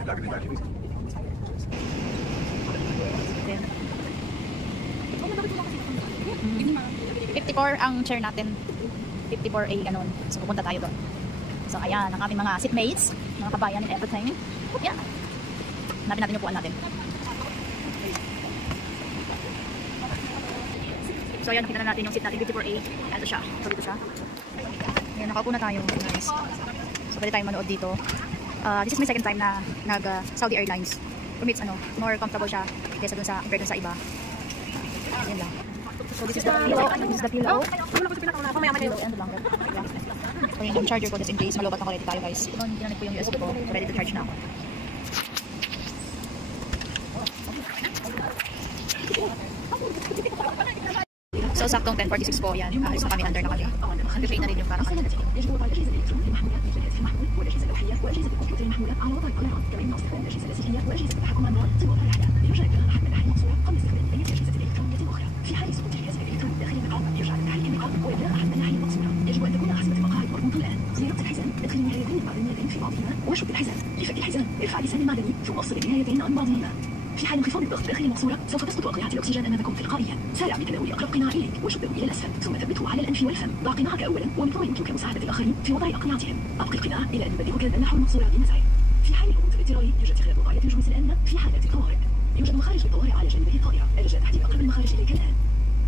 $54 ang chair natin. 54A ganun. So pupunta tayo doon. So ayan, ang aming mga seatmates, mga kabayan and everything. Yan. Hanapin natin yung puan natin. So ayan, nakita na natin yung seat natin, 54A. Ito siya. So dito siya. Ayan, nakaupo na tayo. Nice. So pwede tayong manood dito. This is my second time na nag-Saudi Airlines. For me, it's more comfortable siya kaysa dun sa, compared dun sa iba. Ayan lang. So this is the pillow. This is the pillow. So yung charger ko, just in case malobat na ready tayo guys. Ginamit ko yung USB ko, ready to charge na ako. So saktong 10:46 po yan. Alis na kami, under na kami. Pipay na rin yung parang kanina. في حال سقوط الجهاز الإلكتروني داخل المقعد يرجع لتحريك المقعد وإبلاغ أحد الناحية المقصورة. يجب أن تكون حزمة المقاعد مربوطة الآن. زيارة الحزام، ادخل النهايتين المعدنيتين في بعضهما وشد الحزام. لفك الحزام ارفع لسان المعدني ثم افصل النهايتين عن بعضهما. في حال انخفاض الضغط داخل المقصورة سوف تسقط أقنعة الأكسجين أمامكم تلقائيا. سارع بتناول أقرب قناع إليك وشده إلى الأسفل ثم ثبته على الأنف والفم. ضع قناعك أولا ومن ثم يمكنك مساعدة الآخرين في وضع أقنعتهم. أبقي القناع إلى أن يبلغك نحو المقصورة بنزعه. في حال الهبوط الاضطراري يرجى اتخاذ وقاية الجلوس الآمنة في حالات الطوارئ. يوجد مخارج للطوارئ على جانبي الطائرة. الرجاء تحديد أقرب المخارج إليك الآن.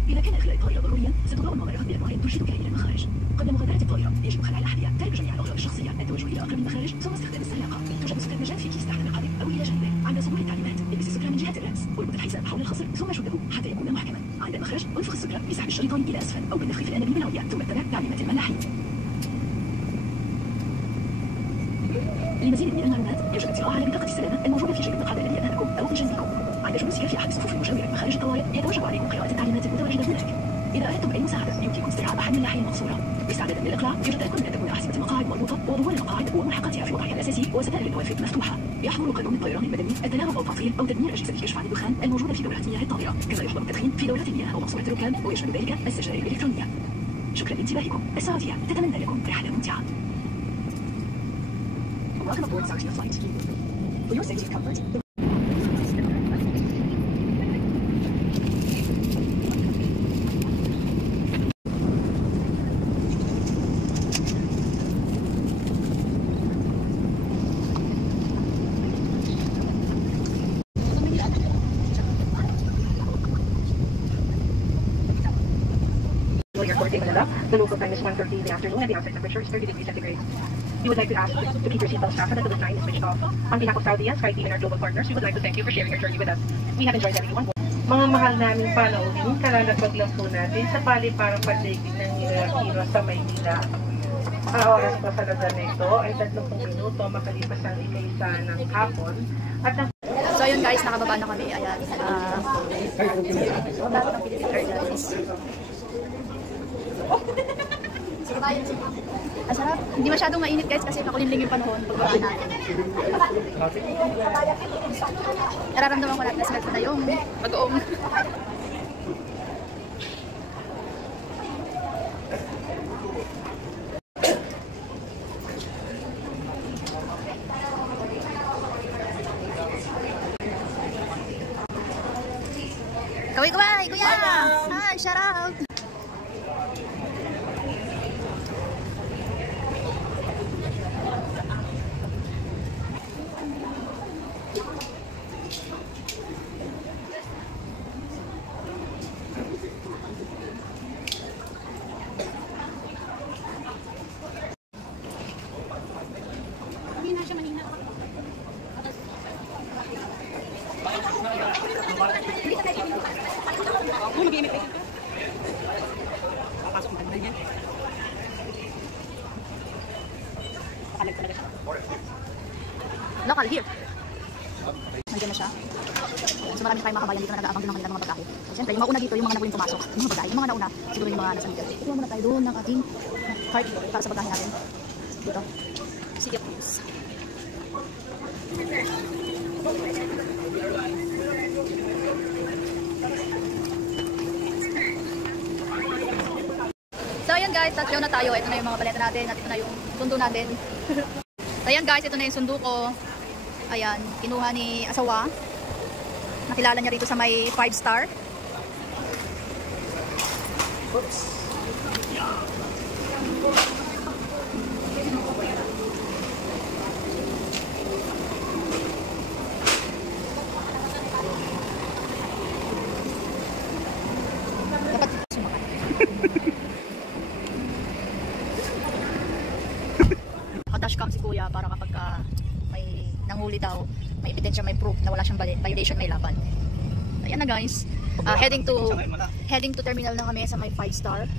إذا كان إخلاء الطائرة ضروريا ستضع النظارات بأنواع ترشدك إلى المخارج. قبل مغادرة الطائرة يجب خلع الأحذية، ترك جميع الأغراض الشخصية، التوجه إلى أقرب المخارج ثم استخدام السلاقة. توجد سكرامجات في كيس تحت المقعد أو إلى جانبه. عند صدور التعليمات البس السكرة من جهة الرأس واربط الحزام حول الخصر ثم شده حتى يكون محكما. عند المخرج انفخ السكرة بسحب الشريطين إلى أسفل أو بالنفخ في الأنابيب العليا ثم اتبع تعليمات الملاحين. لمزيد من المعلومات يجب الاطلاع على بطاقة السلامة الموجودة في جيب المقعد الذي أمامكم أو في جنبكم. عند جلوسك في أحد الصفوف المجاورة لمخارج الطوارئ يتوجب عليكم قراءة التعليمات المتواجدة هناك. إذا أردتم أي مساعدة يمكنكم استدعاء أحد من الناحية المقصورة. استعدادا للإقلاع يجب أن تكون أحزمة المقاعد مربوطة ودوار المقاعد وملحقاتها في وضعها الأساسي وستائر النوافذ مفتوحة. يحظر قانون الطيران المدني التلاعب أو تعطيل أو تدمير أجهزة الكشف عن الدخان الموجودة في دورات مياه الطائرة. كما يحظر التدخين في دورات المياه أو مقصورة الركاب ويشمل ذلك السجائر الإلكترونية. شكرا لانتباهكم. السعودية تتمنى لكم رحلة ممتعة. Welcome aboard Saudia flight. For your safety and comfort. The local time is 1:30 in the afternoon and the outside temperature is 30 degrees centigrade. We would like to ask to keep your seatbelt strapped until the sign is switched off. On behalf of Saudia, SkyTeam and our global partners, we would like to thank you for sharing your journey with us. We have enjoyed having you on board. Mga mahal naming panauhin, kalalapag lang po natin sa paliparang pandaigdig ng Hero sa Maynila. Ang oras po sa lugar na ito ay 30 minuto makalipas ang 1:00 ng hapon. At ang so yun guys, nakababa na kami. Ayan. Ang sarap. Hindi masyadong mainit guys kasi makulimlim yung panahon pagbaba natin. Nararamdaman ko natin na yung mag-oong. Kaway-kaway! Kuya! Hi! Shout out! Local here. Nandiyan na siya. So marami tayong mga kabayan dito na nag-aabang din ng kanilang mga pagkain. So siyempre, yung mauna dito, yung mga naguling pumasok. Yung mga babae, yung mga nauna, siguro yung mga nasa middle. Ito muna tayo doon ng ating cart para sa pagkain natin. Dito. Sige please. So ayan guys, tatlo na tayo. Ito na yung mga paleta natin at ito na yung sundo natin. So ayan guys, ito na yung sundo ko. Ayan, kinuha ni asawa. Nakilala niya rito sa may 5-star. Oops. Dapat sumakan. Dashcam si kuya para kapag may nanghuli daw, may ebidensya, may proof na wala siyang violation, may laban. Ayan na guys, heading to terminal na kami sa may 5-star.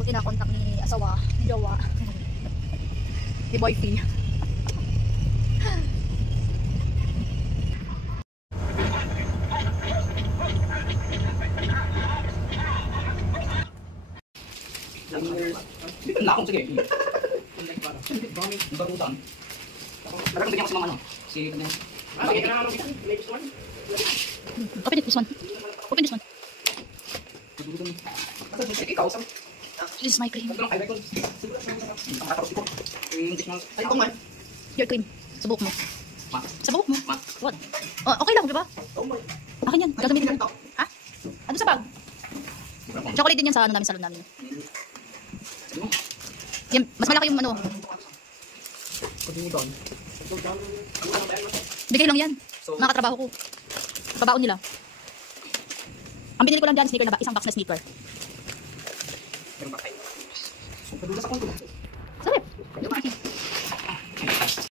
Buti na contact ni asawa, ni jowa, ni boyfriend. Dito na akong sige. Barutan. Parang bigyan ko si mama no. Si kanya. Open this one. Open this one. This is my cream. Your cream. Sa buhok mo. Sa buhok mo? What? Oh, okay lang, di ba? Akin yan. Gagamitin mo. Ha? Ano sa bag? Chocolate din yan sa ano namin, salon namin. Yan, mas malaki yung ano. Bigay lang yan. Mga katrabaho ko. Kabaon nila. Ang binili ko lang dyan, sneaker na ba? Isang box na sneaker. Sarap.